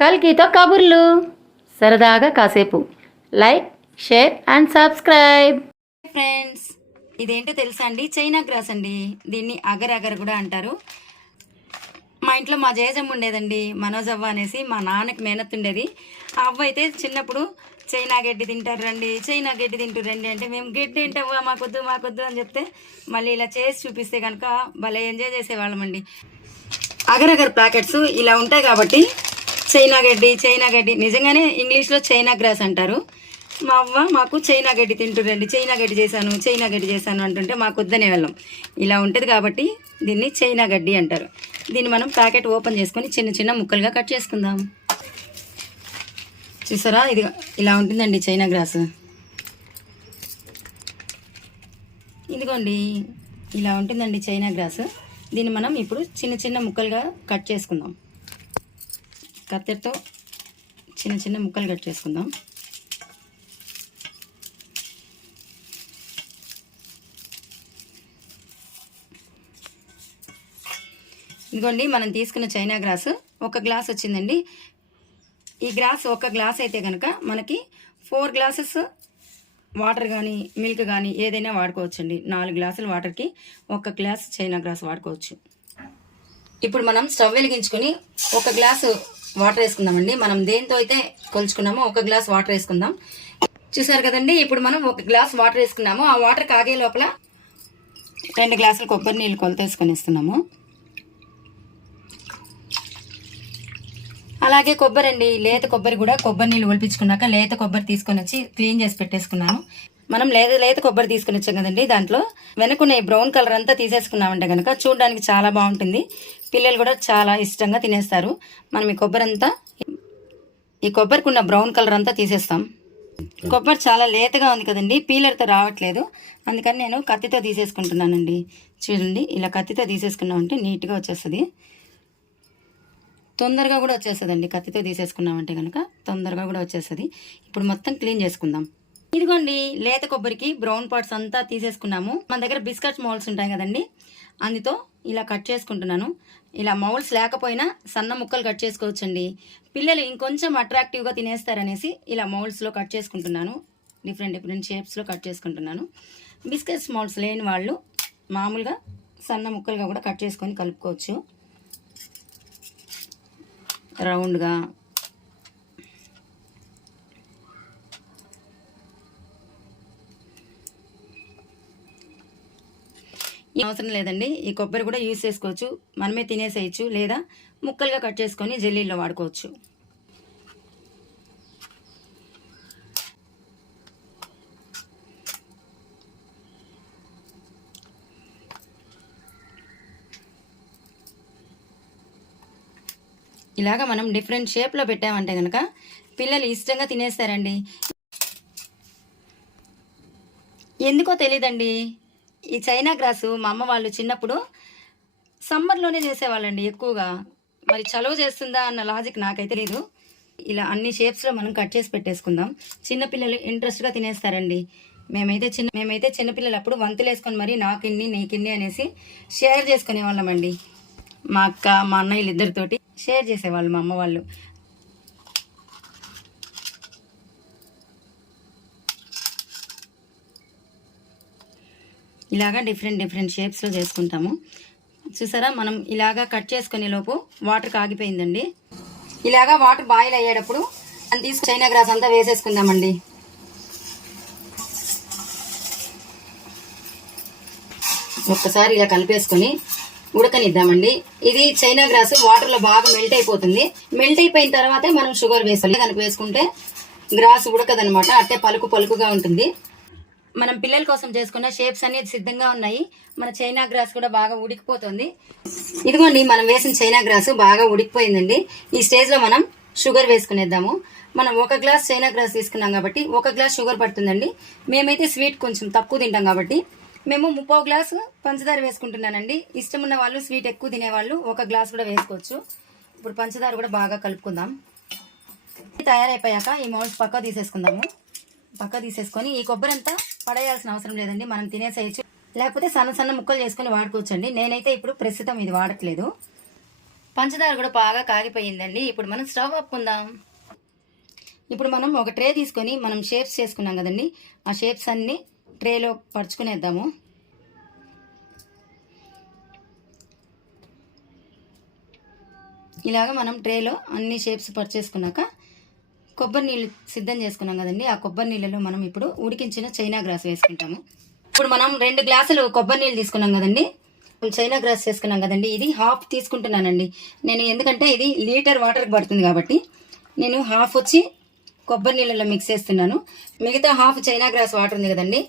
కల్కితో కబుర్లు. సరదాగా కాసేపు. Like share and subscribe. Friends. ఇదేంటో తెలుసా అండి? చైనా గ్రాస్ అండి. దీన్ని అగర్ అగర్ కూడా అంటారు. మా ఇంట్లో మా జయజమ్మ ఉండేదండి మనోజ్ అవ్వ అనేసి మా నాన్నకి మేనత్ ఉండేది. ఆ అవ్వ అయితే చిన్నప్పుడు చైనా గడ్డి తింటారు రండి చైనా గడ్డి తింటారు రండి అంటే మేము గడ్డి ఏంటవ్వా మాకొద్దు మాకొద్దు అని చెప్తే మళ్ళీ ఇలా చేసి చూపిస్తే కనుక భలే ఎంజాయ్ చేసేవాళ్ళమండి. అగర్ అగర్ ప్యాకెట్స్ ఇలా ఉంటాయి కాబట్టి చైనా గడ్డి చైనా గడ్డి. నిజంగానే ఇంగ్లీష్లో చైనా గ్రాస్ అంటారు. మా అవ్వ మాకు చైనా గడ్డి తింటుండండి. చైనా గడ్డి చేశాను చైనా గడ్డి చేశాను అంటుంటే మాకు వద్దనే వెళ్ళం. ఇలా ఉంటుంది కాబట్టి దీన్ని చైనా గడ్డి అంటారు. దీన్ని మనం ప్యాకెట్ ఓపెన్ చేసుకొని చిన్న చిన్న ముక్కలుగా కట్ చేసుకుందాం. చూసారా? ఇది ఇలా ఉంటుందండి చైనా గ్రాస్. ఇదిగోండి ఇలా ఉంటుందండి చైనా గ్రాస్. దీన్ని మనం ఇప్పుడు చిన్న చిన్న ముక్కలుగా కట్ చేసుకుందాం. కత్తెరతో చిన్న చిన్న ముక్కలు కట్ చేసుకుందాం. ఇదిగోండి మనం తీసుకున్న చైనా గ్రాస్ ఒక గ్లాస్ వచ్చిందండి. ఈ గ్లాస్ ఒక గ్లాస్ అయితే కనుక మనకి ఫోర్ గ్లాసెస్ వాటర్ కానీ మిల్క్ కానీ ఏదైనా వాడుకోవచ్చండి. నాలుగు గ్లాసులు వాటర్కి ఒక గ్లాస్ చైనా గ్లాస్ వాడుకోవచ్చు. ఇప్పుడు మనం స్టవ్ వెలిగించుకొని ఒక గ్లాసు వాటర్ వేసుకుందామండి. మనం దేంతో అయితే కొలుచుకున్నామో ఒక గ్లాస్ వాటర్ వేసుకుందాం. చూసారు కదండి ఇప్పుడు మనం ఒక గ్లాస్ వాటర్ వేసుకున్నాము. ఆ వాటర్ కాగే లోపల రెండు గ్లాసులు కొబ్బరి నీళ్ళు కొలత వేసుకొని ఇస్తున్నాము అలాగే కొబ్బరి అండి లేత కొబ్బరి కూడా కొబ్బరి నీళ్ళు ఒలిపించుకున్నాక లేత కొబ్బరి తీసుకొని వచ్చి క్లీన్ చేసి పెట్టేసుకున్నాను. మనం లేత లేత కొబ్బరి తీసుకుని వచ్చాం కదండి దాంట్లో. వెనుకున్న ఈ బ్రౌన్ కలర్ అంతా తీసేసుకున్నామంటే కనుక చూడడానికి చాలా బాగుంటుంది. పిల్లలు కూడా చాలా ఇష్టంగా తినేస్తారు. మనం ఈ కొబ్బరి అంతా ఈ కొబ్బరికి ఉన్న బ్రౌన్ కలర్ అంతా తీసేస్తాం. కొబ్బరి చాలా లేతగా ఉంది కదండి పీలర్తో రావట్లేదు. అందుకని నేను కత్తితో తీసేసుకుంటున్నానండి. చూడండి ఇలా కత్తితో తీసేసుకున్నామంటే నీట్గా వచ్చేస్తుంది. తొందరగా కూడా వచ్చేస్తుందండి కత్తితో తీసేసుకున్నామంటే కనుక తొందరగా కూడా వచ్చేస్తుంది. ఇప్పుడు మొత్తం క్లీన్ చేసుకుందాం. ఇదిగోండి లేత కొబ్బరికి బ్రౌన్ పార్ట్స్ అంతా తీసేసుకున్నాము. మన దగ్గర బిస్కెట్ మౌల్స్ ఉంటాయి కదండి అందుతో ఇలా కట్ చేసుకుంటున్నాను. ఇలా మౌల్స్ లేకపోయినా సన్న ముక్కలు కట్ చేసుకోవచ్చండి. పిల్లలు ఇంకొంచెం అట్రాక్టివ్గా తినేస్తారనేసి ఇలా మౌల్స్లో కట్ చేసుకుంటున్నాను. డిఫరెంట్ డిఫరెంట్ షేప్స్లో కట్ చేసుకుంటున్నాను. బిస్కెట్స్ మౌల్స్ లేని వాళ్ళు మామూలుగా సన్న ముక్కలుగా కూడా కట్ చేసుకొని కలుపుకోవచ్చు. రౌండ్గా అవసరం లేదండి. ఈ కొబ్బరి కూడా యూస్ చేసుకోవచ్చు. మనమే తినేసేయచ్చు లేదా ముక్కలుగా కట్ చేసుకొని జెల్లీలో వాడుకోవచ్చు. ఇలాగా మనం డిఫరెంట్ షేప్లో పెట్టామంటే కనుక పిల్లలు ఇష్టంగా తినేస్తారండి. ఎందుకో తెలియదండి ఈ చైనా గ్రాసు మా అమ్మ వాళ్ళు చిన్నప్పుడు సమ్మర్లోనే చేసేవాళ్ళండి ఎక్కువగా. మరి చలువ చేస్తుందా అన్న లాజిక్ నాకైతే లేదు. ఇలా అన్ని షేప్స్లో మనం కట్ చేసి పెట్టేసుకుందాం. చిన్నపిల్లలు ఇంట్రెస్ట్గా తినేస్తారండి. మేమైతే చిన్న మేమైతే చిన్నపిల్లలు అప్పుడు వంతులు వేసుకొని మరి నాకిన్ని నీకిన్ని అనేసి షేర్ చేసుకునే వాళ్ళమండి మా అక్క మా అన్నయ్యలు ఇద్దరితోటి షేర్ చేసేవాళ్ళు మా అమ్మ వాళ్ళు. ఇలాగా డిఫరెంట్ డిఫరెంట్ షేప్స్లో చేసుకుంటాము. చూసారా? మనం ఇలాగా కట్ చేసుకునే లోపు వాటర్ కాగిపోయిందండి. ఇలాగా వాటర్ బాయిల్ అయ్యేటప్పుడు అని తీసుకు చైనా గ్రాస్ అంతా వేసేసుకుందామండి. ఒక్కసారి ఇలా కలిపేసుకొని ఉడకనిద్దామండి. ఇది చైనా గ్రాస్ వాటర్లో బాగా మెల్ట్ అయిపోతుంది. మెల్ట్ అయిపోయిన తర్వాతే మనం షుగర్ వేసాలి. కనుక వేసుకుంటే గ్రాస్ ఉడకదనమాట అట్టే పలుకు పలుకుగా ఉంటుంది. మనం పిల్లల కోసం చేసుకున్న షేప్స్ అనేది సిద్ధంగా ఉన్నాయి. మన చైనా గ్రాస్ కూడా బాగా ఉడికిపోతుంది. ఇదిగోండి మనం వేసిన చైనా గ్రాస్ బాగా ఉడికిపోయిందండి. ఈ స్టేజ్లో మనం షుగర్ వేసుకునేద్దాము. మనం ఒక గ్లాస్ చైనా గ్రాస్ తీసుకున్నాం కాబట్టి ఒక గ్లాస్ షుగర్ పడుతుందండి. మేమైతే స్వీట్ కొంచెం తక్కువ తింటాం కాబట్టి మేము ముప్పో గ్లాసు పంచదార వేసుకుంటున్నానండి. ఇష్టం ఉన్న వాళ్ళు స్వీట్ ఎక్కువ తినేవాళ్ళు ఒక గ్లాస్ కూడా వేసుకోవచ్చు. ఇప్పుడు పంచదార కూడా బాగా కలుపుకుందాం. తయారైపోయాక ఈ మౌల్స్ పక్క తీసేసుకుందాము. పక్క తీసేసుకొని ఈ కొబ్బరి అంతా పడేయాల్సిన అవసరం లేదండి. మనం తినేసేయచ్చు. లేకపోతే సన్న సన్న ముక్కలు చేసుకొని వాడుకోవచ్చండి. నేనైతే ఇప్పుడు ప్రస్తుతం ఇది వాడట్లేదు. పంచదార కూడా బాగా కాగిపోయిందండి. ఇప్పుడు మనం స్టవ్ ఆపుకుందాం. ఇప్పుడు మనం ఒక ట్రే తీసుకొని మనం షేప్స్ చేసుకున్నాం కదండి. ఆ షేప్స్ అన్నీ ట్రేలో పరుచుకునేద్దాము. ఇలాగ మనం ట్రేలో అన్ని షేప్స్ పర్చేసుకున్నాక కొబ్బరి నీళ్ళు సిద్ధం చేసుకున్నాం కదండి. ఆ కొబ్బరి నీళ్ళలో మనం ఇప్పుడు ఉడికించిన చైనా గ్రాస్ వేసుకుంటాము. ఇప్పుడు మనం రెండు గ్లాసులు కొబ్బరి నీళ్ళు తీసుకున్నాం కదండి. చైనా గ్రాస్ చేసుకున్నాం కదండి. ఇది హాఫ్ తీసుకుంటున్నానండి. నేను ఎందుకంటే ఇది లీటర్ వాటర్కి పడుతుంది కాబట్టి నేను హాఫ్ వచ్చి కొబ్బరి నీళ్ళలో మిక్స్ చేస్తున్నాను. మిగతా హాఫ్ చైనా గ్రాస్ వాటర్ ఉంది కదండి.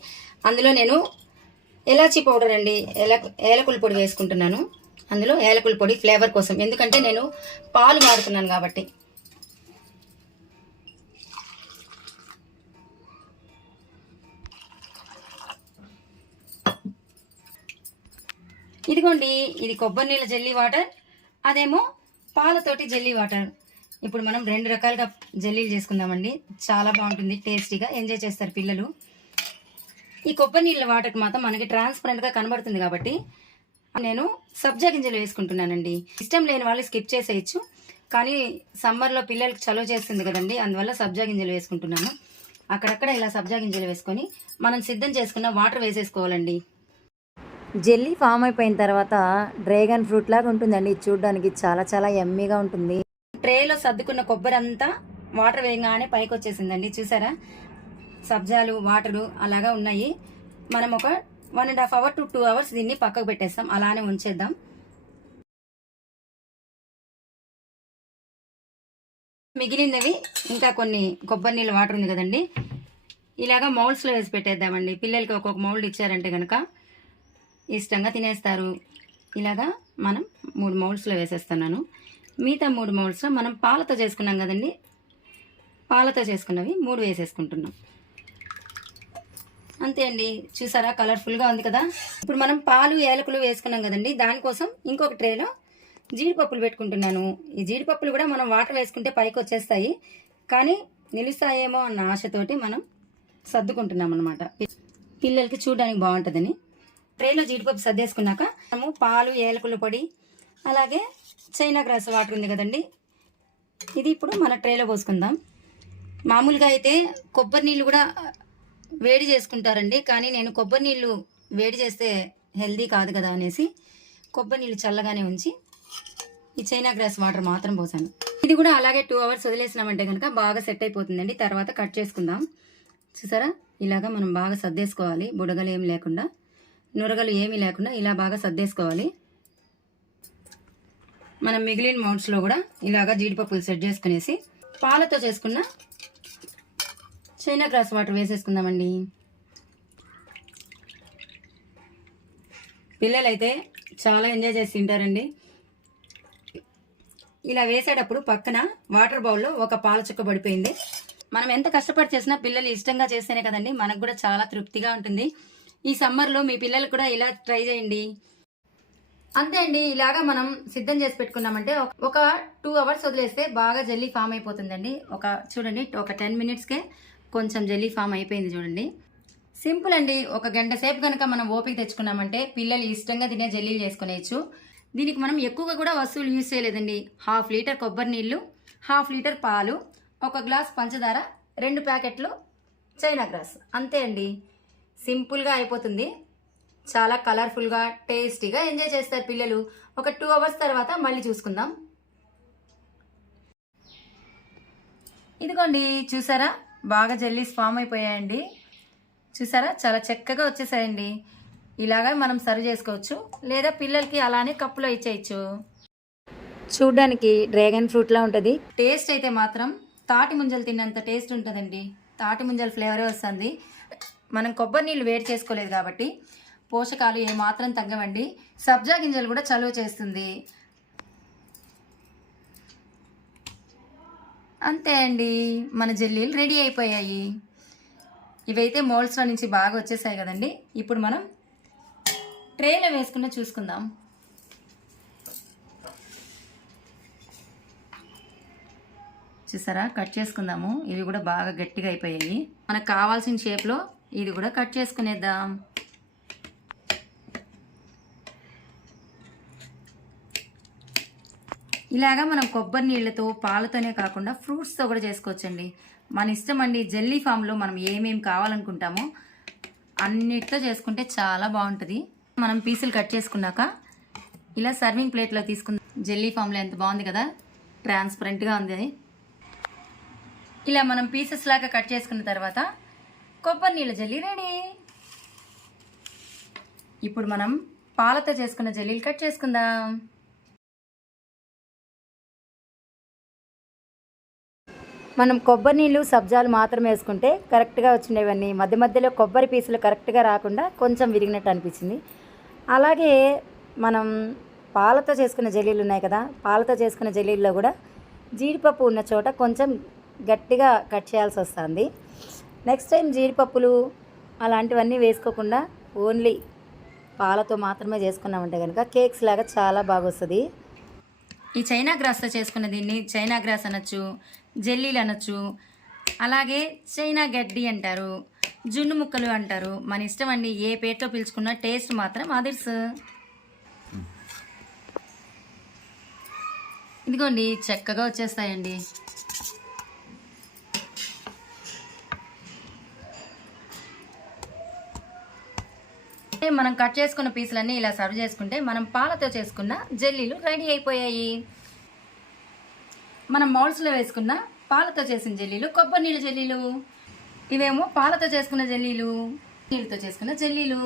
అందులో నేను ఎలాచీ పౌడర్ అండి. ఎలా ఏలకుల పొడి వేసుకుంటున్నాను. అందులో ఏలకుల పొడి ఫ్లేవర్ కోసం. ఎందుకంటే నేను పాలు వాడుతున్నాను కాబట్టి. ఇదిగోండి ఇది కొబ్బరి నీళ్ళ జల్లీ వాటర్ అదేమో పాలతోటి జల్లీ వాటర్. ఇప్పుడు మనం రెండు రకాలుగా జల్లీలు చేసుకుందామండి. చాలా బాగుంటుంది టేస్టీగా ఎంజాయ్ చేస్తారు పిల్లలు. ఈ కొబ్బరి నీళ్ళ వాటర్కి మాత్రం మనకి ట్రాన్స్పరెంట్గా కనబడుతుంది కాబట్టి నేను సబ్జా గింజలు వేసుకుంటున్నానండి. ఇష్టం లేని వాళ్ళు స్కిప్ చేసేయచ్చు. కానీ సమ్మర్లో పిల్లలకి చలువ చేస్తుంది కదండి అందువల్ల సబ్జా గింజలు వేసుకుంటున్నాను. అక్కడక్కడ ఇలా సబ్జా గింజలు వేసుకొని మనం సిద్ధం చేసుకున్న వాటర్ వేసేసుకోవాలండి. జెల్లీ ఫామ్ అయిపోయిన తర్వాత డ్రాగన్ ఫ్రూట్ లాగా ఉంటుందండి. ఇది చూడడానికి చాలా చాలా ఎమ్మీగా ఉంటుంది. ట్రేలో సర్దుకున్న కొబ్బరి అంతా వాటర్ వేయగానే పైకి వచ్చేసిందండి. చూసారా? సబ్జాలు వాటరు అలాగా ఉన్నాయి. మనం ఒక one and half hour to two hours దీన్ని పక్కకు పెట్టేస్తాం. అలానే ఉంచేద్దాం. మిగిలినవి ఇంకా కొన్ని కొబ్బరి నీళ్ళ వాటర్ ఉంది కదండి. ఇలాగా మౌల్స్లో వేసి పెట్టేద్దామండి. పిల్లలకి ఒక్కొక్క మౌల్డ్ ఇచ్చారంటే కనుక ఇష్టంగా తినేస్తారు. ఇలాగా మనం మూడు మౌల్డ్స్లో వేసేస్తున్నాను. మిగతా మూడు మౌల్డ్స్లో మనం పాలతో చేసుకున్నాం కదండి? పాలతో చేసుకున్నవి మూడు వేసేసుకుంటున్నాం. అంతే అండి. చూసారా? కలర్ఫుల్గా ఉంది కదా? ఇప్పుడు మనం పాలు ఏలకులు వేసుకున్నాం కదండి. దానికోసం ఇంకొక ట్రేలో జీడిపప్పులు పెట్టుకుంటున్నాను. ఈ జీడిపప్పులు కూడా మనం వాటర్ వేసుకుంటే పైకి వచ్చేస్తాయి. కానీ నిలుస్తాయేమో అన్న ఆశతోటి మనం సర్దుకుంటున్నాం అనమాట పిల్లలకి చూడడానికి బాగుంటుందని. ట్రేలో జీడిపప్పు సర్దేసుకున్నాక మనము పాలు ఏలకుల పొడి అలాగే చైనా గ్రాస్ వాటర్ ఉంది కదండి. ఇది ఇప్పుడు మన ట్రేలో పోసుకుందాం. మామూలుగా అయితే కొబ్బరి నీళ్ళు కూడా వేడి చేసుకుంటారండి కానీ నేను కొబ్బరి నీళ్ళు వేడి చేస్తే హెల్దీ కాదు కదా అనేసి కొబ్బరి నీళ్ళు చల్లగానే ఉంచి ఈ చైనా గ్రాస్ వాటర్ మాత్రం పోసాను. ఇది కూడా అలాగే టూ అవర్స్ వదిలేసినామంటే కనుక బాగా సెట్ అయిపోతుందండి. తర్వాత కట్ చేసుకుందాం. చూసారా? ఇలాగా మనం బాగా సర్దేసుకోవాలి. బుడగలు ఏమి లేకుండా. నురగలు ఏమీ లేకుండా ఇలా బాగా సర్దేసుకోవాలి. మనం మిగిలిన మౌంట్స్లో కూడా ఇలాగా జీడిపప్పులు సెట్ చేసుకునేసి పాలతో చేసుకున్న చైనా గ్రాస్ వాటర్ వేసేసుకుందామండి. పిల్లలైతే చాలా ఎంజాయ్ చేసి తింటారండి. ఇలా వేసేటప్పుడు పక్కన వాటర్ బౌల్లో ఒక పాల చుక్క పడిపోయింది. మనం ఎంత కష్టపడి చేసినా పిల్లలు ఇష్టంగా చేస్తేనే కదండి మనకు కూడా చాలా తృప్తిగా ఉంటుంది. ఈ సమ్మర్లో మీ పిల్లలు కూడా ఇలా ట్రై చేయండి. అంతే అండి ఇలాగా మనం సిద్ధం చేసి పెట్టుకున్నామంటే ఒక- టూ అవర్స్ వదిలేస్తే బాగా జల్లీ ఫామ్ అయిపోతుందండి. ఒక చూడండి ఒక టెన్ మినిట్స్కే కొంచెం జల్లీ ఫామ్ అయిపోయింది చూడండి. సింపుల్ అండి ఒక గంట సేపు కనుక మనం ఓపిక తెచ్చుకున్నామంటే పిల్లలు ఇష్టంగా తినే జల్లీలు చేసుకునేయచ్చు. దీనికి మనం ఎక్కువగా కూడా వస్తువులు యూజ్ చేయలేదండి. హాఫ్ లీటర్ కొబ్బరి నీళ్ళు హాఫ్ లీటర్ పాలు ఒక గ్లాస్ పంచదార రెండు ప్యాకెట్లు చైనా గ్రాస్. అంతే అండి. సింపుల్గా అయిపోతుంది. చాలా కలర్ఫుల్గా టేస్టీగా ఎంజాయ్ చేస్తారు పిల్లలు. ఒక టూ అవర్స్ తర్వాత మళ్ళీ చూసుకుందాం. ఇదిగోండి చూసారా? బాగా జల్లీస్ ఫామ్ అయిపోయాయండి. చూసారా? చాలా చక్కగా వచ్చేసాయండి. ఇలాగా మనం సర్వ్ చేసుకోవచ్చు. లేదా పిల్లలకి అలానే కప్పులో ఇచ్చేయచ్చు. చూడడానికి డ్రాగన్ ఫ్రూట్లా ఉంటుంది. టేస్ట్ అయితే మాత్రం తాటి ముంజలు తిన్నంత టేస్ట్ ఉంటుందండి. తాటి ముంజల ఫ్లేవరే వస్తుంది. మనం కొబ్బరి నీళ్ళు వేడి చేసుకోలేదు కాబట్టి పోషకాలు ఏమాత్రం తగ్గవండి. సబ్జా గింజలు కూడా చలువ చేస్తుంది. అంతే అండి. మన జల్లీలు రెడీ అయిపోయాయి. ఇవైతే మోల్స్లో నుంచి బాగా వచ్చేసాయి కదండి. ఇప్పుడు మనం ట్రేలో వేసుకున్న చూసుకుందాం. చూసారా? కట్ చేసుకుందాము. ఇవి కూడా బాగా గట్టిగా అయిపోయాయి. మనకు కావాల్సిన షేప్లో ఇది కూడా కట్ చేసుకునేద్దాం. ఇలాగా మనం కొబ్బరి నీళ్ళతో పాలతోనే కాకుండా ఫ్రూట్స్తో కూడా చేసుకోవచ్చండి. మన ఇష్టం అండి జెల్లీ ఫామ్లో మనం ఏమేమి కావాలనుకుంటామో అన్నిటితో చేసుకుంటే చాలా బాగుంటుంది. మనం పీసులు కట్ చేసుకున్నాక ఇలా సర్వింగ్ ప్లేట్లో తీసుకుందాం. జెల్లీ ఫామ్లో ఎంత బాగుంది కదా? ట్రాన్స్పరెంట్గా ఉంది అది. ఇలా మనం పీసెస్ లాగా కట్ చేసుకున్న తర్వాత కొబ్బరి నీళ్ళ జల్లీ రెడీ. ఇప్పుడు మనం పాలతో చేసుకున్న జల్లీలు కట్ చేసుకుందాం. మనం కొబ్బరి నీళ్ళు సబ్జాలు మాత్రం వేసుకుంటే కరెక్ట్గా వచ్చినవన్నీ మధ్య మధ్యలో కొబ్బరి పీసులు కరెక్ట్గా రాకుండా కొంచెం విరిగినట్టు అనిపించింది. అలాగే మనం పాలతో చేసుకున్న జల్లీలు ఉన్నాయి కదా పాలతో చేసుకున్న జల్లీల్లో కూడా జీడిపప్పు ఉన్న చోట కొంచెం గట్టిగా కట్ చేయాల్సి వస్తుంది. నెక్స్ట్ టైం జీడిపప్పులు అలాంటివన్నీ వేసుకోకుండా ఓన్లీ పాలతో మాత్రమే చేసుకున్నామంటే కనుక కేక్స్ లాగా చాలా బాగా వస్తుంది ఈ చైనా గ్రాస్తో చేసుకున్న దీన్ని చైనా గ్రాస్ అనొచ్చు జెల్లీలు అనొచ్చు అలాగే చైనా గడ్డి అంటారు జున్ను ముక్కలు అంటారు. మన ఇష్టం అండి ఏ పేరుతో పిలుచుకున్న టేస్ట్ మాత్రం అదిర్స్ ఇదిగోండి చక్కగా వచ్చేస్తాయండి. మనం కట్ చేసుకున్న పీసులన్నీ ఇలా సర్వ్ చేసుకుంటే మనం పాలతో చేసుకున్న జెల్లీలు రెడీ అయిపోయాయి. మనం మౌల్స్లో వేసుకున్న పాలతో చేసిన జెల్లీలు కొబ్బరి నీళ్ళ జెల్లీలు. ఇవేమో పాలతో చేసుకున్న జెల్లీలు నీళ్ళతో చేసుకున్న జెల్లీలు.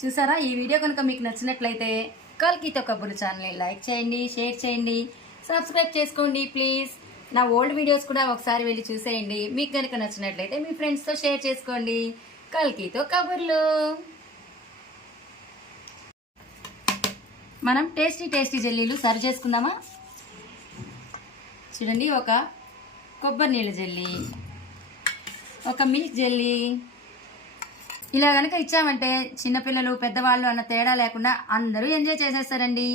చూసారా? ఈ వీడియో కనుక మీకు నచ్చినట్లయితే కల్కితో కబుర్లు ఛానల్ని లైక్ చేయండి షేర్ చేయండి సబ్స్క్రైబ్ చేసుకోండి ప్లీజ్. నా ఓల్డ్ వీడియోస్ కూడా ఒకసారి వెళ్ళి చూసేయండి. మీకు కనుక నచ్చినట్లయితే మీ ఫ్రెండ్స్తో షేర్ చేసుకోండి. కల్కితో కబుర్లు. మనం టేస్టీ టేస్టీ జెల్లీలు సర్వ్ చేసుకుందామా? చూడండి ఒక కొబ్బరి నీళ్ళ జెల్లీ ఒక మిల్క్ జెల్లీ. ఇలా కనుక ఇచ్చామంటే చిన్నపిల్లలు పెద్దవాళ్ళు అన్న తేడా లేకుండా అందరూ ఎంజాయ్ చేసేస్తారండి.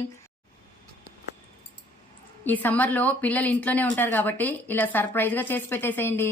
ఈ సమ్మర్లో పిల్లలు ఇంట్లోనే ఉంటారు కాబట్టి ఇలా సర్ప్రైజ్గా చేసి పెట్టేసేయండి.